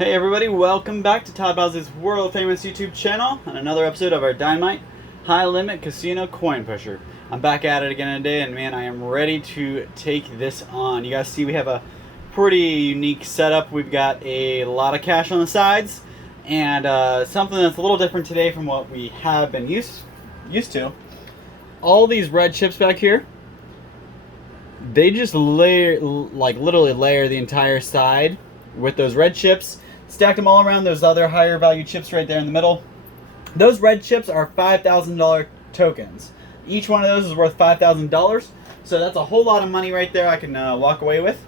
Hey everybody, welcome back to Todd Bowsley's world famous YouTube channel and another episode of our Dynamite High Limit Casino Coin Pusher. I'm back at it again today, and man, I am ready to take this on. You guys see we have a pretty unique setup. We've got a lot of cash on the sides and something that's a little different today from what we have been used to. All these red chips back here, they just layer, like literally layer the entire side with those red chips. Stacked them all around those other higher value chips right there in the middle. Those red chips are $5,000 tokens. Each one of those is worth $5,000. So that's a whole lot of money right there I can walk away with.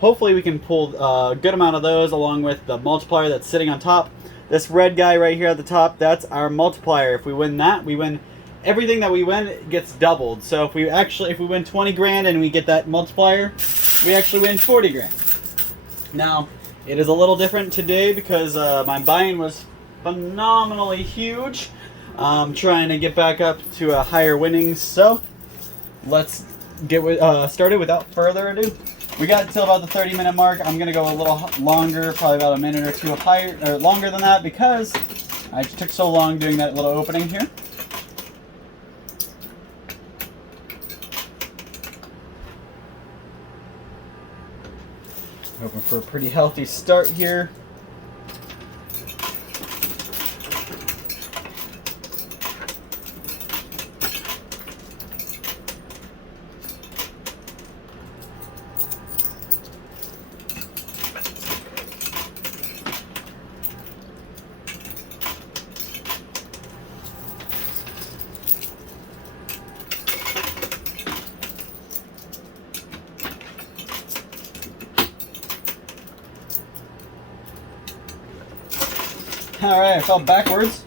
Hopefully we can pull a good amount of those along with the multiplier that's sitting on top. This red guy right here at the top, that's our multiplier. If we win that, we win everything that we win gets doubled. So if we win 20 grand and we get that multiplier, we actually win 40 grand. Now, it is a little different today because my buy-in was phenomenally huge. Trying to get back up to a higher winnings. So let's get started without further ado. We got until about the 30-minute mark. I'm gonna go a little longer, probably about a minute or two higher or longer than that because I took so long doing that little opening here. Hoping for a pretty healthy start here. Alright, I fell backwards.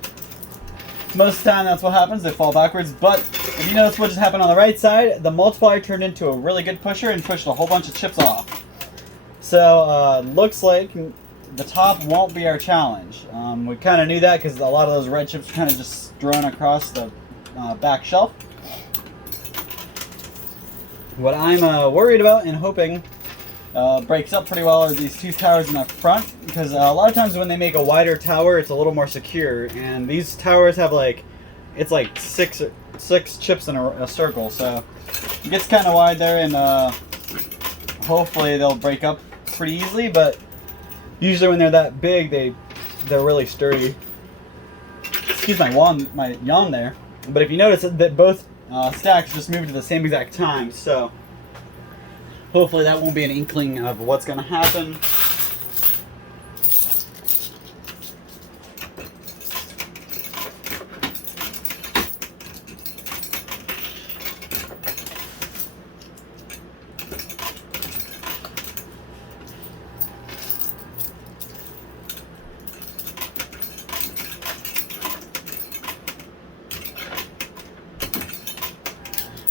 Most of the time that's what happens, they fall backwards. But if you notice what just happened on the right side, the multiplier turned into a really good pusher and pushed a whole bunch of chips off. So, looks like the top won't be our challenge. We kind of knew that because a lot of those red chips were kind of just thrown across the back shelf. What I'm worried about and hoping breaks up pretty well are these two towers in the front, because a lot of times when they make a wider tower it's a little more secure, and these towers have it's like six chips in a circle, so it gets kind of wide there, and hopefully they'll break up pretty easily. But usually when they're that big they're really sturdy. Excuse my yawn there. But if you notice that both stacks just moved at the same exact time, so hopefully that won't be an inkling of what's going to happen.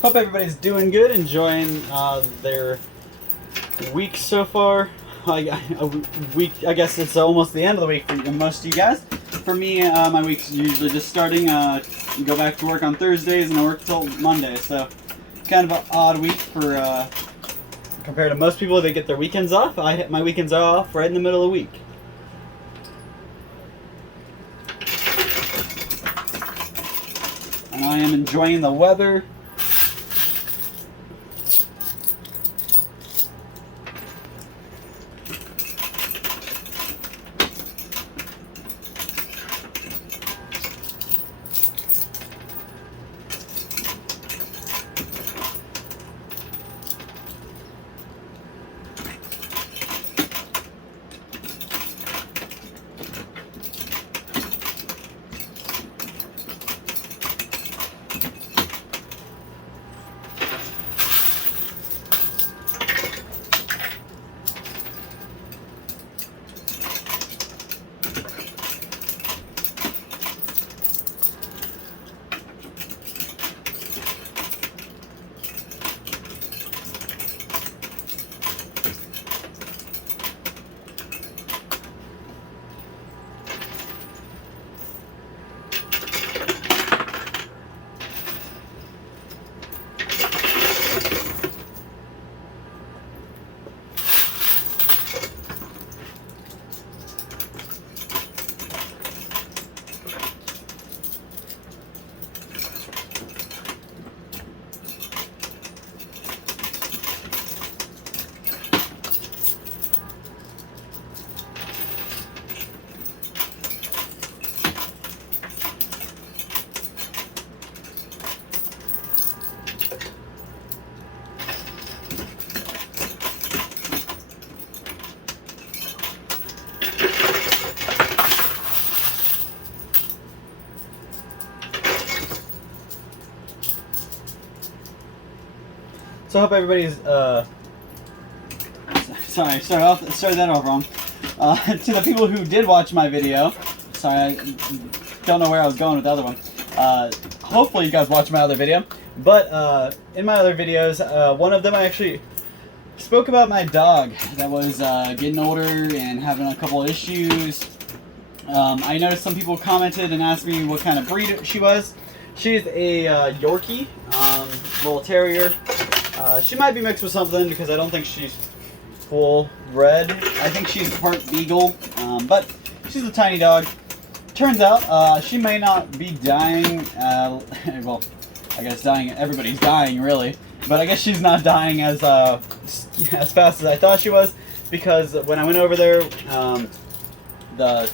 Hope everybody's doing good, enjoying their week so far. I guess it's almost the end of the week for most of you guys. For me, my week's usually just starting. You go back to work on Thursdays and I work till Monday, so kind of an odd week for compared to most people that get their weekends off. My weekends are off right in the middle of the week. And I am enjoying the weather. So I hope everybody's sorry, started that off wrong. To the people who did watch my video, sorry, I don't know where I was going with the other one. Hopefully you guys watched my other video. But in my other videos, one of them I actually spoke about my dog that was getting older and having a couple of issues. I noticed some people commented and asked me what kind of breed she was. She's a Yorkie, little terrier. She might be mixed with something because I don't think she's full bred. I think she's part beagle, but she's a tiny dog. Turns out she may not be dying. Well, I guess dying. Everybody's dying, really. But I guess she's not dying as fast as I thought she was, because when I went over there, the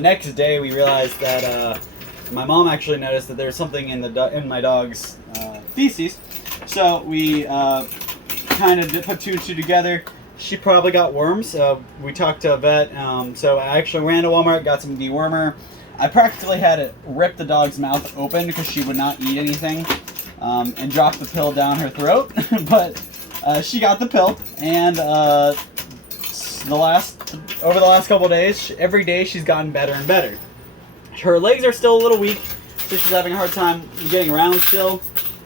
next day we realized that my mom actually noticed that there was something in my dog's feces. So we kind of put two and two together. She probably got worms. We talked to a vet, so I actually ran to Walmart, got some dewormer. I practically had to rip the dog's mouth open because she would not eat anything, and drop the pill down her throat. But she got the pill, and over the last couple of days, every day she's gotten better and better. Her legs are still a little weak, so she's having a hard time getting around still,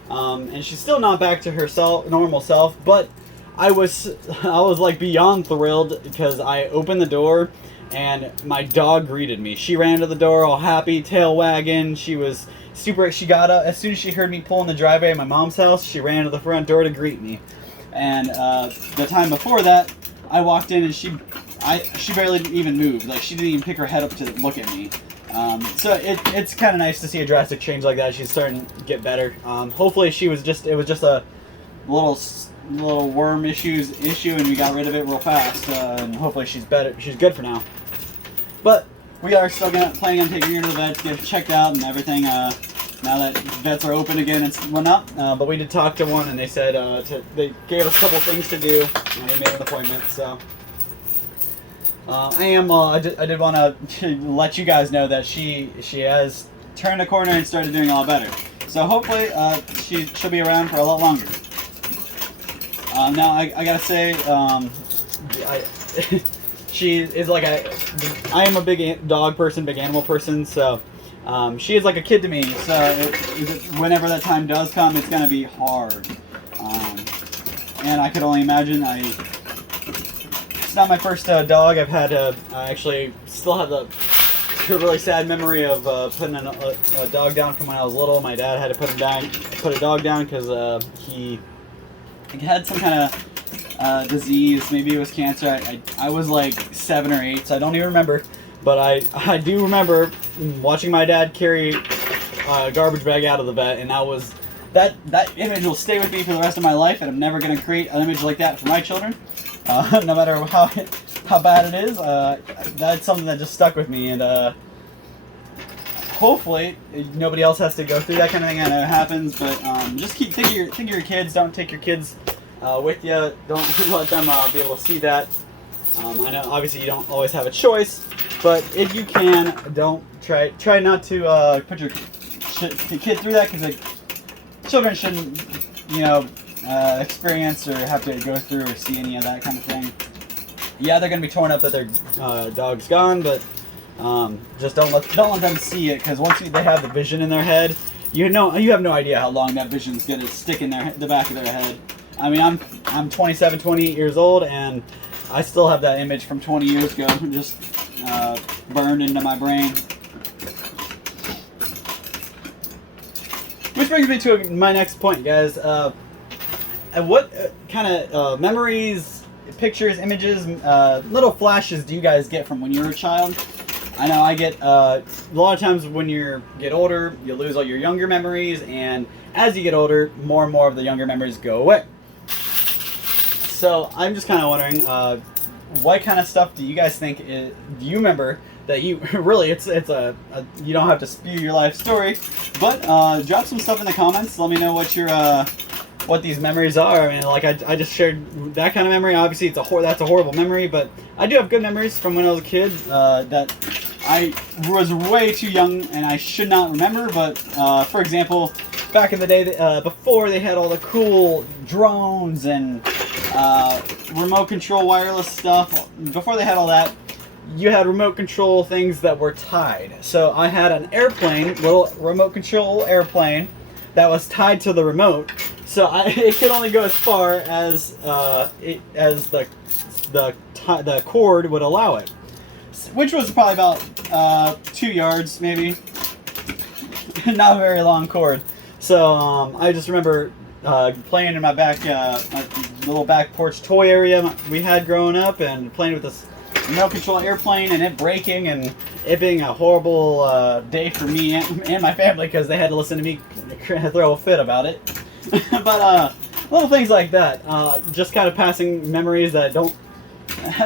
and she's still not back to her normal self. But I was like beyond thrilled because I opened the door and my dog greeted me. She ran to the door all happy, tail wagging. She was super. She got up as soon as she heard me pull in the driveway at my mom's house. She ran to the front door to greet me. And the time before that, I walked in and she barely even moved. Like, she didn't even pick her head up to look at me. So it's kind of nice to see a drastic change like that. She's starting to get better. Hopefully it was just a little worm issue and we got rid of it real fast. And hopefully she's better. She's good for now. But we are still planning on taking her to the vet to get checked out and everything. Now that vets are open again and whatnot. But we did talk to one and they said they gave us a couple things to do and we made an appointment. So I did want to let you guys know that she has turned a corner and started doing a lot better. So hopefully she'll be around for a lot longer. Now I gotta say, she is like I am a big dog person, big animal person, so she is like a kid to me. So whenever that time does come, it's gonna be hard. And I could only imagine. It's not my first dog. I've had I actually still have the really sad memory of putting a dog down from when I was little. My dad had to put a dog down because he had some kind of disease. Maybe it was cancer. I was like 7 or 8, so I don't even remember. But I do remember watching my dad carry a garbage bag out of the vet, and that image will stay with me for the rest of my life, and I'm never going to create an image like that for my children. No matter how bad it is, that's something that just stuck with me, and hopefully nobody else has to go through that kind of thing. I know it happens, but just think of your kids. Don't take your kids with you. Don't let them be able to see that. I know obviously you don't always have a choice, but if you can, don't try not to put your kid through that, because children shouldn't, experience or have to go through or see any of that kind of thing. Yeah, they're gonna be torn up that their dog's gone, but just don't let them see it, because once they have the vision in their head, you have no idea how long that vision's gonna stick in the back of their head. I mean, I'm 27, 28 years old, and I still have that image from 20 years ago just burned into my brain. Which brings me to my next point, guys. What kind of memories, pictures, images, little flashes do you guys get from when you were a child? I know I get a lot of times when you get older, you lose all your younger memories, and as you get older, more and more of the younger memories go away. So I'm just kind of wondering, what kind of stuff do you guys think do you remember that you really you don't have to spew your life story, but drop some stuff in the comments. Let me know what these memories are. I mean, like I just shared that kind of memory. Obviously, that's a horrible memory, but I do have good memories from when I was a kid that I was way too young and I should not remember. But for example, back in the day, before they had all the cool drones and remote control wireless stuff, before they had all that, you had remote control things that were tied. So I had an airplane, little remote control airplane, that was tied to the remote. So it could only go as far as the cord would allow it, which was probably about 2 yards, maybe. Not a very long cord. So I just remember playing in my my little back porch toy area we had growing up, and playing with this remote control airplane, and it breaking, and it being a horrible day for me and my family, because they had to listen to me throw a fit about it. But little things like that, just kind of passing memories that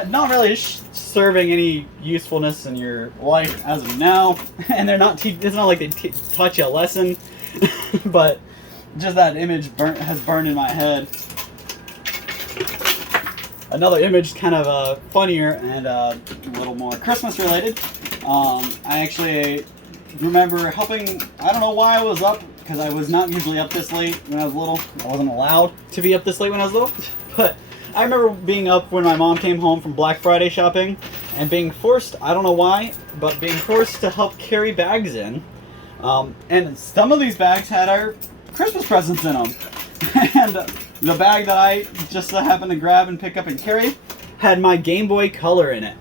not really serving any usefulness in your life as of now, and they're not. It's not like they taught you a lesson, but just that image has burned in my head. Another image, kind of funnier and a little more Christmas related. I actually remember helping. I don't know why I was up, because I was not usually up this late when I was little. I wasn't allowed to be up this late when I was little, but I remember being up when my mom came home from Black Friday shopping and being forced, I don't know why, but being forced to help carry bags in. And some of these bags had our Christmas presents in them. And the bag that I just happened to grab and pick up and carry had my Game Boy Color in it.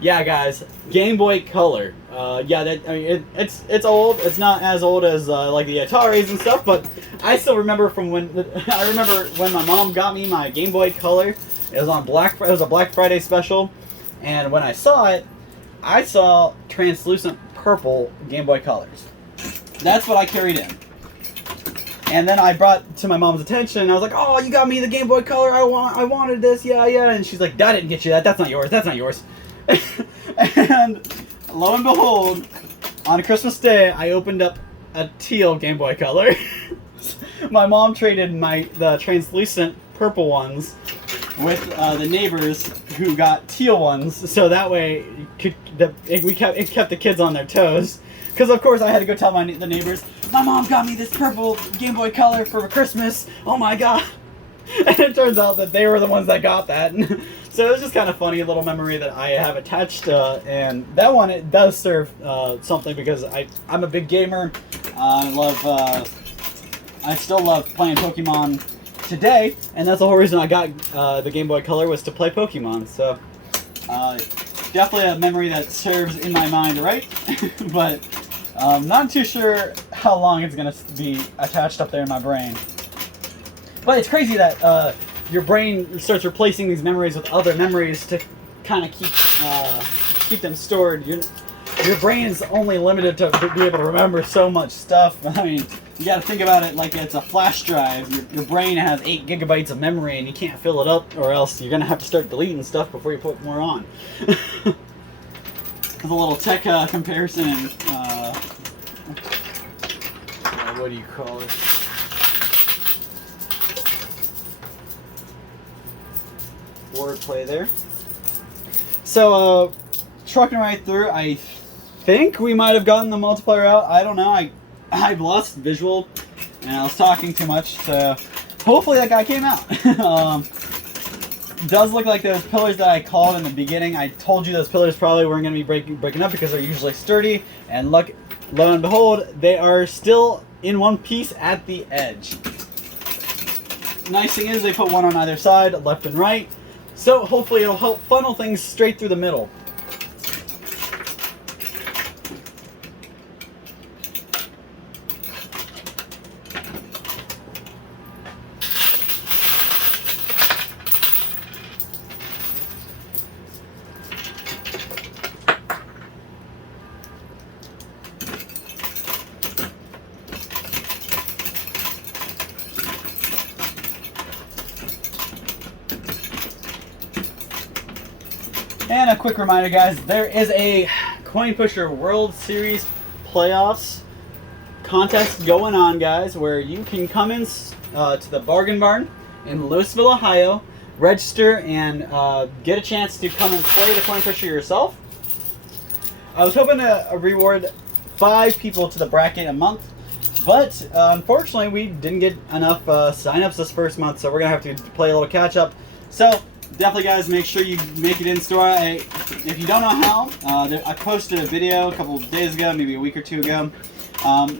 Yeah, guys, Game Boy Color. It's old. It's not as old as like the Ataris and stuff, but I still remember from when my mom got me my Game Boy Color. It was a Black Friday special, and when I saw it, I saw translucent purple Game Boy Colors. That's what I carried in. And then I brought to my mom's attention, and I was like, "Oh, you got me the Game Boy Color. I wanted this. Yeah." And she's like, "Dad didn't get you that. That's not yours. That's not yours." And lo and behold, on Christmas Day, I opened up a teal Game Boy Color. My mom traded the translucent purple ones with the neighbors who got teal ones, so that way it kept the kids on their toes. Because of course I had to go tell the neighbors, "My mom got me this purple Game Boy Color for Christmas. Oh my god!" And it turns out that they were the ones that got that. So it was just kind of funny, a little memory that I have attached, and that one, it does serve something, because I'm a big gamer. I still love playing Pokemon today, and that's the whole reason I got the Game Boy Color, was to play Pokemon. So definitely a memory that serves in my mind, right? But not too sure how long it's going to be attached up there in my brain. But it's crazy that your brain starts replacing these memories with other memories to kind of keep them stored. Your brain's only limited to be able to remember so much stuff. I mean, you got to think about it like it's a flash drive. Your brain has 8 gigabytes of memory, and you can't fill it up, or else you're going to have to start deleting stuff before you put more on. With a little tech comparison, what do you call it? Wordplay there. So, trucking right through, I think we might have gotten the multiplayer out. I don't know. I've lost visual, and I was talking too much, so hopefully that guy came out. Does look like those pillars that I called in the beginning. I told you those pillars probably weren't going to be breaking up, because they're usually sturdy, and lo and behold, they are still in one piece at the edge. Nice thing is they put one on either side, left and right, so hopefully it'll help funnel things straight through the middle. And a quick reminder, guys, there is a Coin Pusher World Series Playoffs contest going on, guys, where you can come in to the Bargain Barn in Louisville, Ohio, register, and get a chance to come and play the Coin Pusher yourself. I was hoping to reward 5 people to the bracket a month, But unfortunately, we didn't get enough signups this first month, so we're gonna have to play a little catch up. So definitely, guys, make sure you make it in store. If you don't know how, I posted a video a couple of days ago, maybe a week or two ago,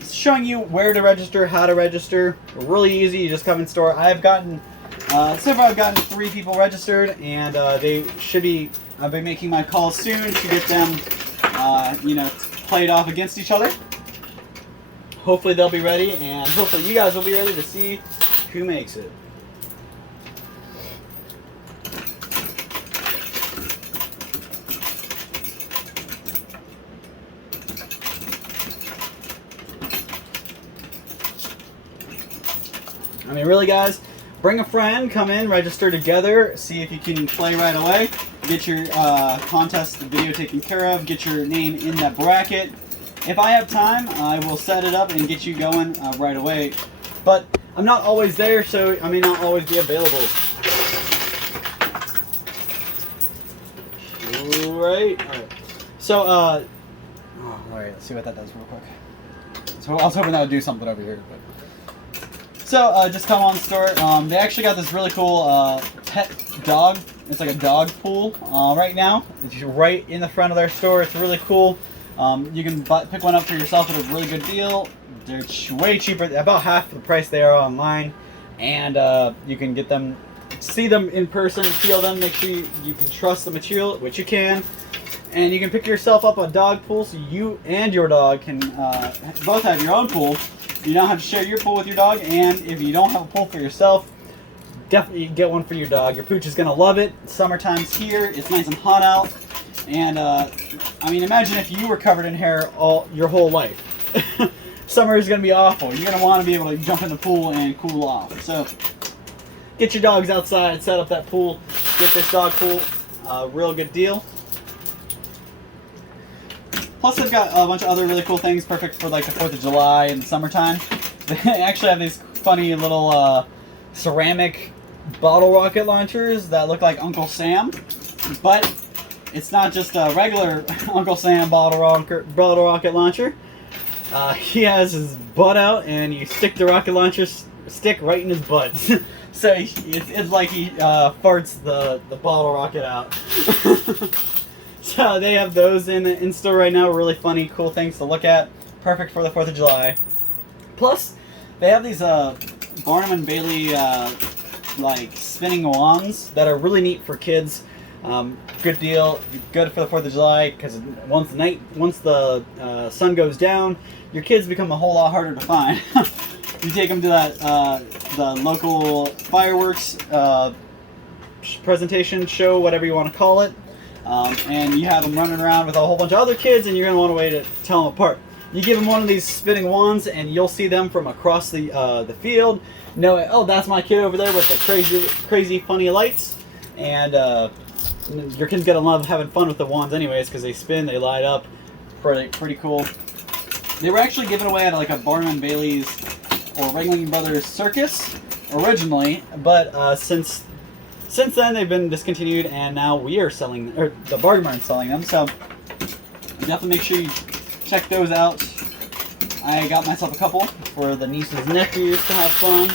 showing you where to register, how to register. Really easy. You just come in store. I've gotten so far, I've gotten 3 people registered, and they should be. I'll be making my calls soon to get them, played off against each other. Hopefully they'll be ready, and hopefully you guys will be ready to see who makes it. I mean, really, guys, bring a friend, come in, register together, see if you can play right away, get your contest video taken care of, get your name in that bracket. If I have time, I will set it up and get you going right away. But I'm not always there, so I may not always be available. Alright. So, alright, let's see what that does real quick. So I was hoping that would do something over here. But. So, just come on store. They actually got this really cool pet dog. It's like a dog pool right now. It's right in the front of their store. It's really cool. You can pick one up for yourself at a really good deal. They're way cheaper, about half the price they are online. And you can get them, see them in person, feel them, make sure you can trust the material, which you can. And you can pick yourself up a dog pool, so you and your dog can both have your own pool. You don't have to share your pool with your dog, and if you don't have a pool for yourself, definitely get one for your dog. Your pooch is going to love it. Summertime's here. It's nice and hot out. And, I mean, imagine if you were covered in hair your whole life. Summer is going to be awful. You're going to want to be able to jump in the pool and cool off. So, get your dogs outside, set up that pool, get this dog pool. Real good deal. Plus, they've got a bunch of other really cool things, perfect for like the 4th of July and the summertime. They actually have these funny little ceramic bottle rocket launchers that look like Uncle Sam, but it's not just a regular Uncle Sam bottle rocket launcher. He has his butt out, and you stick the rocket launcher stick right in his butt. So it's like he farts the bottle rocket out. So they have those in store right now. Really funny, cool things to look at. Perfect for the 4th of July. Plus, they have these Barnum and Bailey like spinning wands that are really neat for kids. Good deal. Good for the 4th of July, because once the sun goes down, your kids become a whole lot harder to find. You take them to the local fireworks presentation show, whatever you want to call it, and you have them running around with a whole bunch of other kids, and you're going to want a way to tell them apart. You give them one of these spinning wands, and you'll see them from across the field. Know, oh, that's my kid over there with the crazy funny lights, and your kid's gonna love having fun with the wands anyways, because they spin, they light up, pretty cool. They were actually given away at like a Barnum and Bailey's or Ringling Brothers circus originally, but since then they've been discontinued, and now we are selling, or the Bargain Barn is selling them. So definitely make sure you check those out. I got myself a couple for the nieces and nephews to have fun.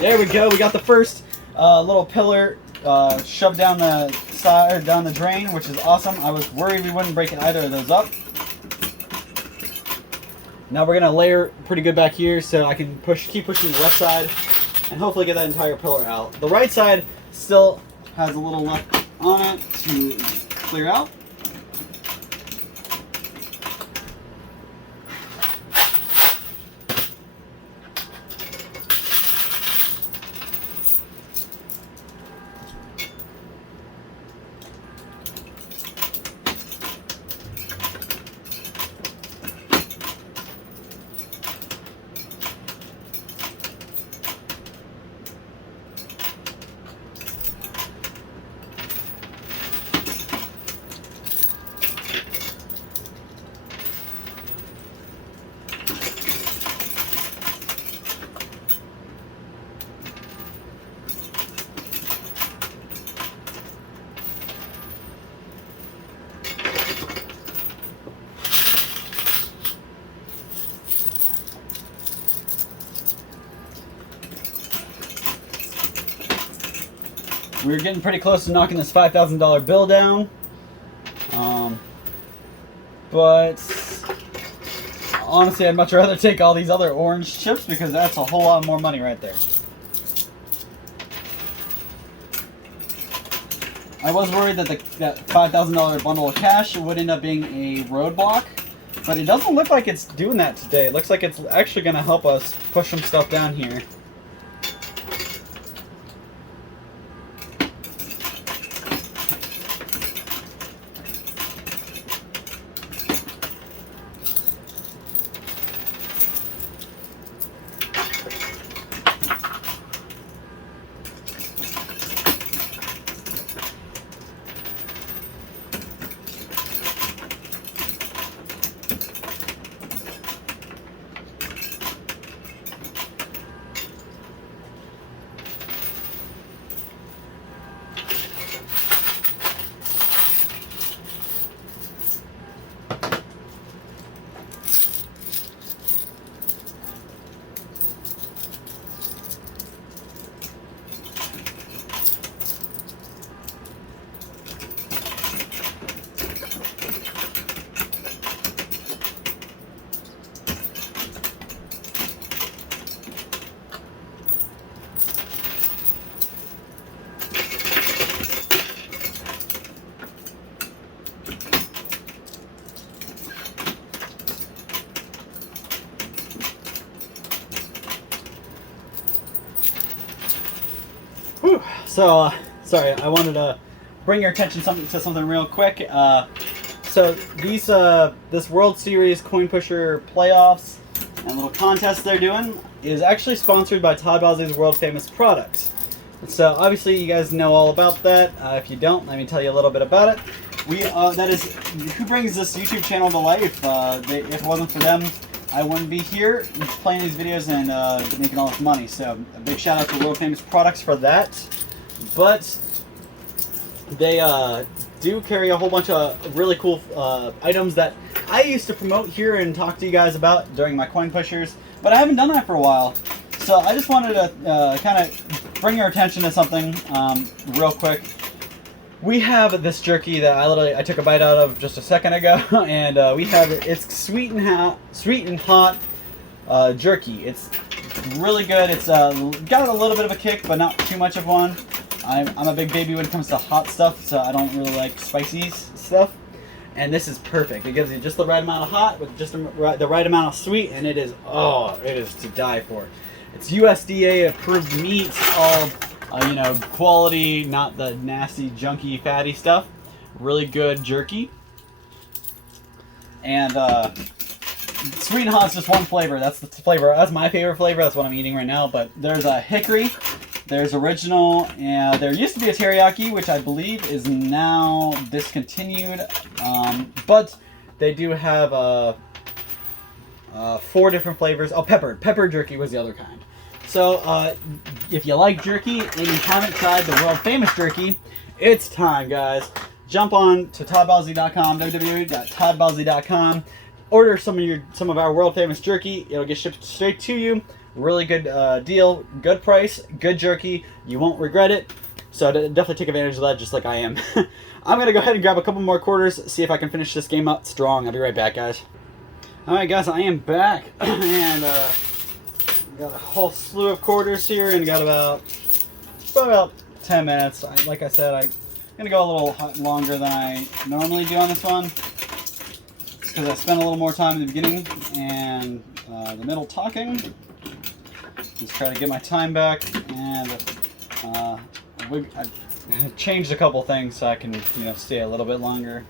There we go. We got the first little pillar shoved down the side, or down the drain, which is awesome. I was worried we wouldn't break either of those up. Now we're gonna layer pretty good back here, so I can keep pushing the left side, and hopefully get that entire pillar out. The right side still has a little left on it to clear out. we're getting pretty close to knocking this $5,000 bill down. But honestly, I'd much rather take all these other orange chips because that's a whole lot more money right there. I was worried that that $5,000 bundle of cash would end up being a roadblock, but it doesn't look like it's doing that today. It looks like it's actually going to help us push some stuff down here. So, sorry, I wanted to bring your attention to something real quick. So these this World Series Coin Pusher playoffs and little contest they're doing is actually sponsored by Todd Bosley's world famous products. So obviously you guys know all about that. If you don't, let me tell you a little bit about it. That is who brings this YouTube channel to life. If it wasn't for them, I wouldn't be here playing these videos and making all this money. So a big shout out to world famous products for that. But they do carry a whole bunch of really cool items that I used to promote here and talk to you guys about during my coin pushers, but I haven't done that for a while. So I just wanted to kind of bring your attention to something real quick. We have this jerky that I took a bite out of just a second ago, and we have it's sweet and hot jerky. It's really good. It's got a little bit of a kick, but not too much of one. I'm a big baby when it comes to hot stuff, so I don't really like spicy stuff. And this is perfect. It gives you just the right amount of hot with just the right amount of sweet, and it is to die for. It's USDA approved meat, all quality, not the nasty, junky, fatty stuff. Really good jerky. And sweet and hot is just one flavor. That's the flavor. That's my favorite flavor. That's what I'm eating right now. But there's a hickory. There's original, and there used to be a teriyaki, which I believe is now discontinued. But they do have 4 different flavors. Oh, pepper jerky was the other kind. So if you like jerky and you haven't tried the world famous jerky, it's time, guys. Jump on to toddbosley.com, www.toddbosley.com. Order some of our world famous jerky. It'll get shipped straight to you. Really good deal, good price, good jerky. You won't regret it. So definitely take advantage of that, just like I am. I'm gonna go ahead and grab a couple more quarters, see if I can finish this game out strong. I'll be right back, guys. All right, guys, I am back, and got a whole slew of quarters here, and got about 10 minutes. Like I said, I'm gonna go a little longer than I normally do on this one, because I spent a little more time in the beginning and the middle talking. Just try to get my time back, and I changed a couple things so I can, stay a little bit longer.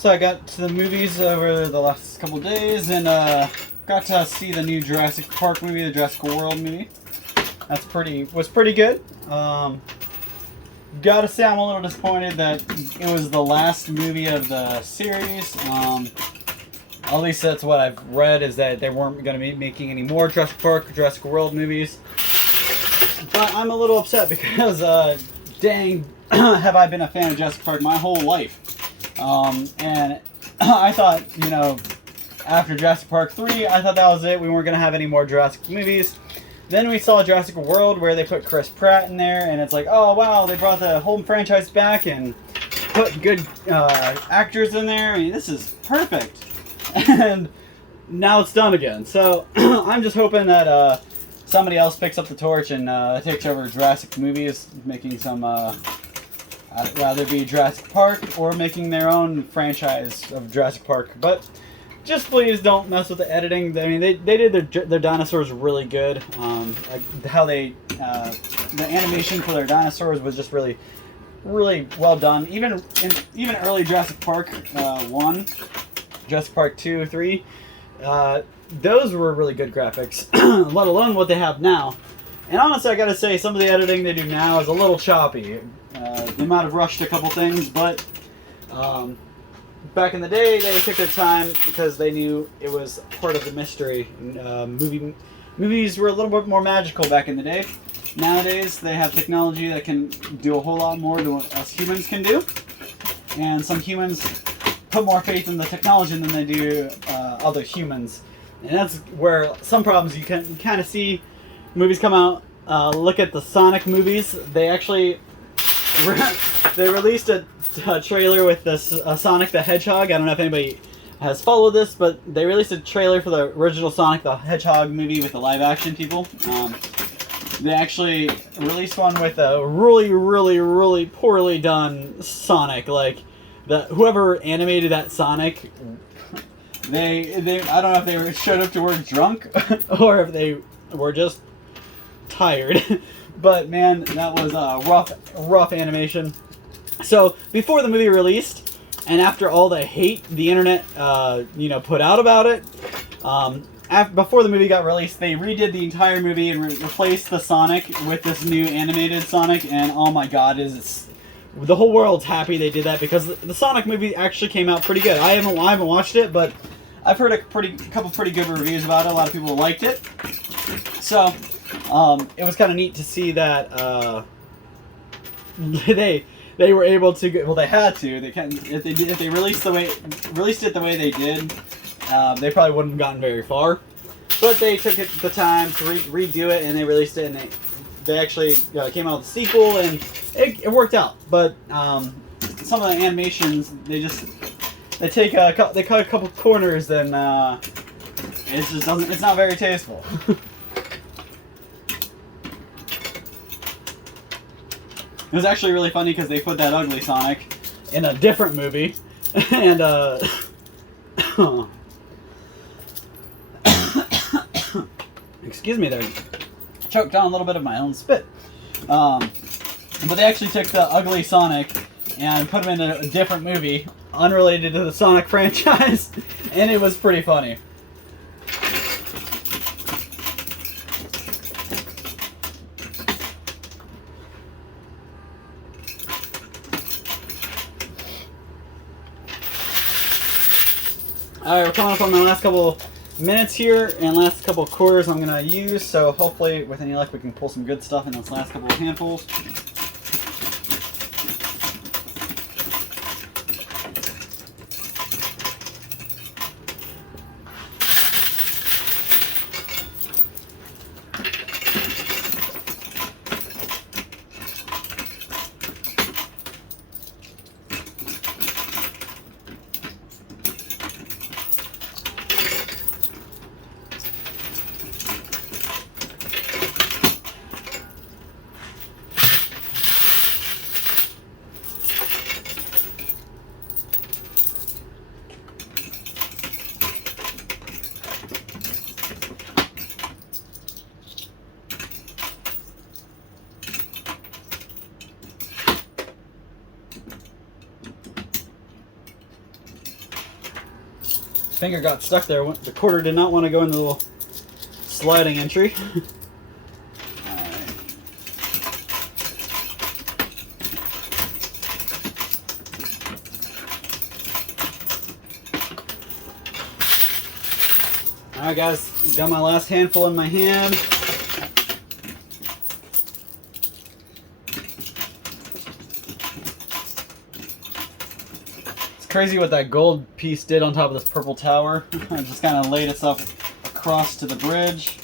So I got to the movies over the last couple days and got to see the new Jurassic Park movie, the Jurassic World movie. Was pretty good. Gotta say I'm a little disappointed that it was the last movie of the series. At least that's what I've read, is that they weren't going to be making any more Jurassic Park, Jurassic World movies. But I'm a little upset because, dang, have I been a fan of Jurassic Park my whole life. And I thought, you know, after Jurassic Park 3, I thought that was it. We weren't going to have any more Jurassic movies. Then we saw Jurassic World, where they put Chris Pratt in there, and it's like, oh wow, they brought the whole franchise back and put good actors in there. I mean, this is perfect. And now it's done again. So I'm just hoping that somebody else picks up the torch and takes over Jurassic movies, making some, I'd rather be Jurassic Park or making their own franchise of Jurassic Park. But just please don't mess with the editing. I mean, they did their dinosaurs really good. Like how the animation for their dinosaurs was just really well done. Even early Jurassic Park 1, Jurassic Park 2, 3, those were really good graphics, let alone what they have now. And honestly, I gotta say, some of the editing they do now is a little choppy. They might have rushed a couple things, but back in the day, they took their time because they knew it was part of the mystery. Movies were a little bit more magical back in the day. Nowadays, they have technology that can do a whole lot more than what us humans can do. And some humans put more faith in the technology than they do other humans. And that's where some problems you can kind of see movies come out. Look at the Sonic movies. They actually they released a trailer with this Sonic the Hedgehog. I don't know if anybody has followed this, but they released a trailer for the original Sonic the Hedgehog movie with the live action people. They actually released one with a really poorly done Sonic. Like whoever animated that Sonic, they I don't know if they showed up to work drunk or if they were just tired. But man, that was rough animation. So before the movie released, and after all the hate the internet put out about it, before the movie got released, they redid the entire movie and replaced the Sonic with this new animated Sonic. And oh my God, the whole world's happy they did that, because the Sonic movie actually came out pretty good. I haven't watched it, but I've heard a couple pretty good reviews about it. A lot of people liked it. So it was kind of neat to see that they were able to. Well, they had to. They can if they released it the way they did. They probably wouldn't have gotten very far. But they took the time to redo it, and they released it, and they actually came out with a sequel, and it worked out. But some of the animations, they cut a couple corners, then it's not very tasteful. It was actually really funny because they put that ugly Sonic in a different movie, and excuse me there, choked down a little bit of my own spit. But they actually took the ugly Sonic and put him in a different movie, unrelated to the Sonic franchise, and it was pretty funny. Alright, we're coming up on the last couple minutes here, and last couple quarters I'm going to use, so hopefully with any luck we can pull some good stuff in those last couple of handfuls. finger got stuck there. The quarter did not want to go in the little sliding entry. Alright guys, got my last handful in my hand. It's crazy what that gold piece did on top of this purple tower. It just kind of laid itself across to the bridge.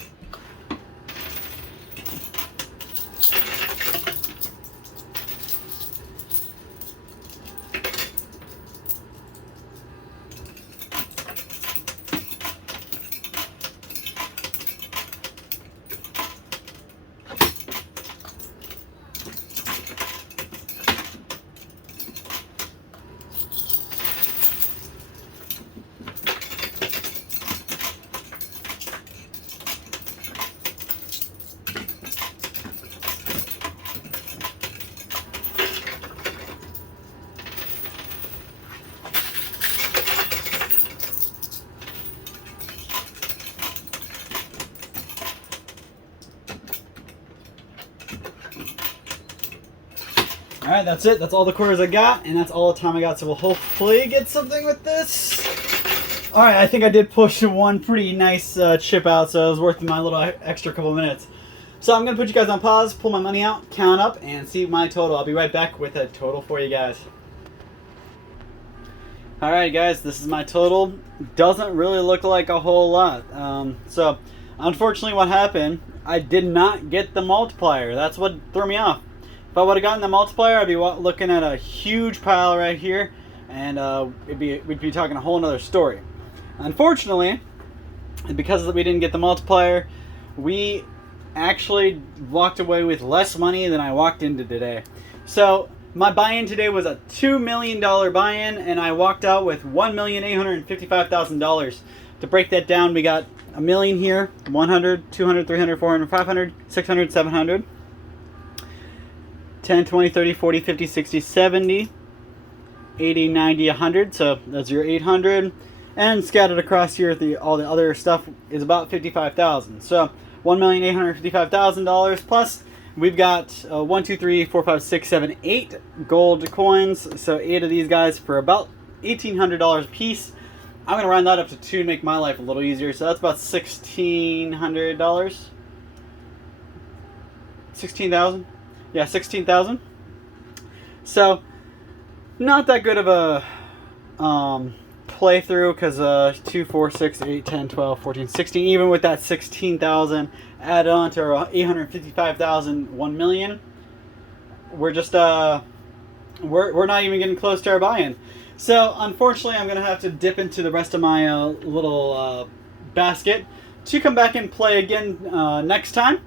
Alright, that's it. That's all the quarters I got, and that's all the time I got, so we'll hopefully get something with this. Alright, I think I did push one pretty nice chip out, so it was worth my little extra couple minutes. So I'm going to put you guys on pause, pull my money out, count up, and see my total. I'll be right back with a total for you guys. Alright guys, this is my total. Doesn't really look like a whole lot. So, unfortunately what happened, I did not get the multiplier. That's what threw me off. If I would have gotten the multiplier, I'd be looking at a huge pile right here, and we'd be talking a whole nother story. Unfortunately, because we didn't get the multiplier, we actually walked away with less money than I walked into today. So my buy-in today was a $2 million buy-in, and I walked out with $1,855,000. To break that down, we got a million here, 100, 200, 300, 400, 500, 600, 700. 10, 20, 30, 40, 50, 60, 70, 80, 90, 100. So that's your 800. And scattered across here, all the other stuff is about $55,000. So $1,855,000 plus we've got 1, 2, 3, 4, 5, 6, 7, 8 gold coins. So 8 of these guys for about $1,800 a piece. I'm going to round that up to 2 to make my life a little easier. So that's about $1,600. 16,000. Yeah, 16,000. So, not that good of a playthrough, because 2, 4, 6, 8, 10, 12, 14, 16, even with that 16,000 added on to our 855,000, 1 million, we're just, we're not even getting close to our buy-in. So, unfortunately, I'm going to have to dip into the rest of my little basket to come back and play again next time.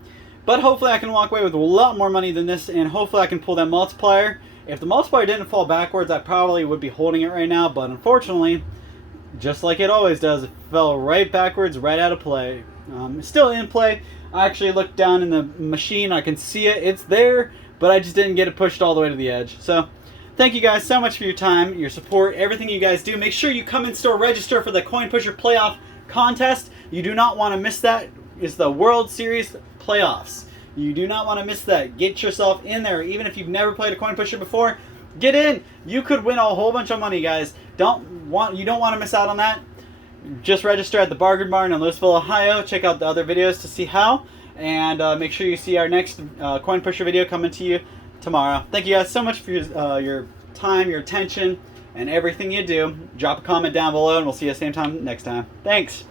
But hopefully I can walk away with a lot more money than this, and hopefully I can pull that multiplier. If the multiplier didn't fall backwards, I probably would be holding it right now, but unfortunately, just like it always does, it fell right backwards, right out of play. It's still in play. I actually looked down in the machine, I can see it, it's there, but I just didn't get it pushed all the way to the edge. So, thank you guys so much for your time, your support, everything you guys do. Make sure you come in store, register for the Coin Pusher Playoff Contest. You do not want to miss that. It's the World Series Playoffs. You do not want to miss that. Get yourself in there. Even if you've never played a coin pusher before, get in. You could win a whole bunch of money, guys. You don't want to miss out on that. Just register at the Bargain Barn in Louisville, Ohio. Check out the other videos to see how. And make sure you see our next coin pusher video coming to you tomorrow. Thank you guys so much for your time, your attention, and everything you do. Drop a comment down below, and we'll see you same time next time. Thanks.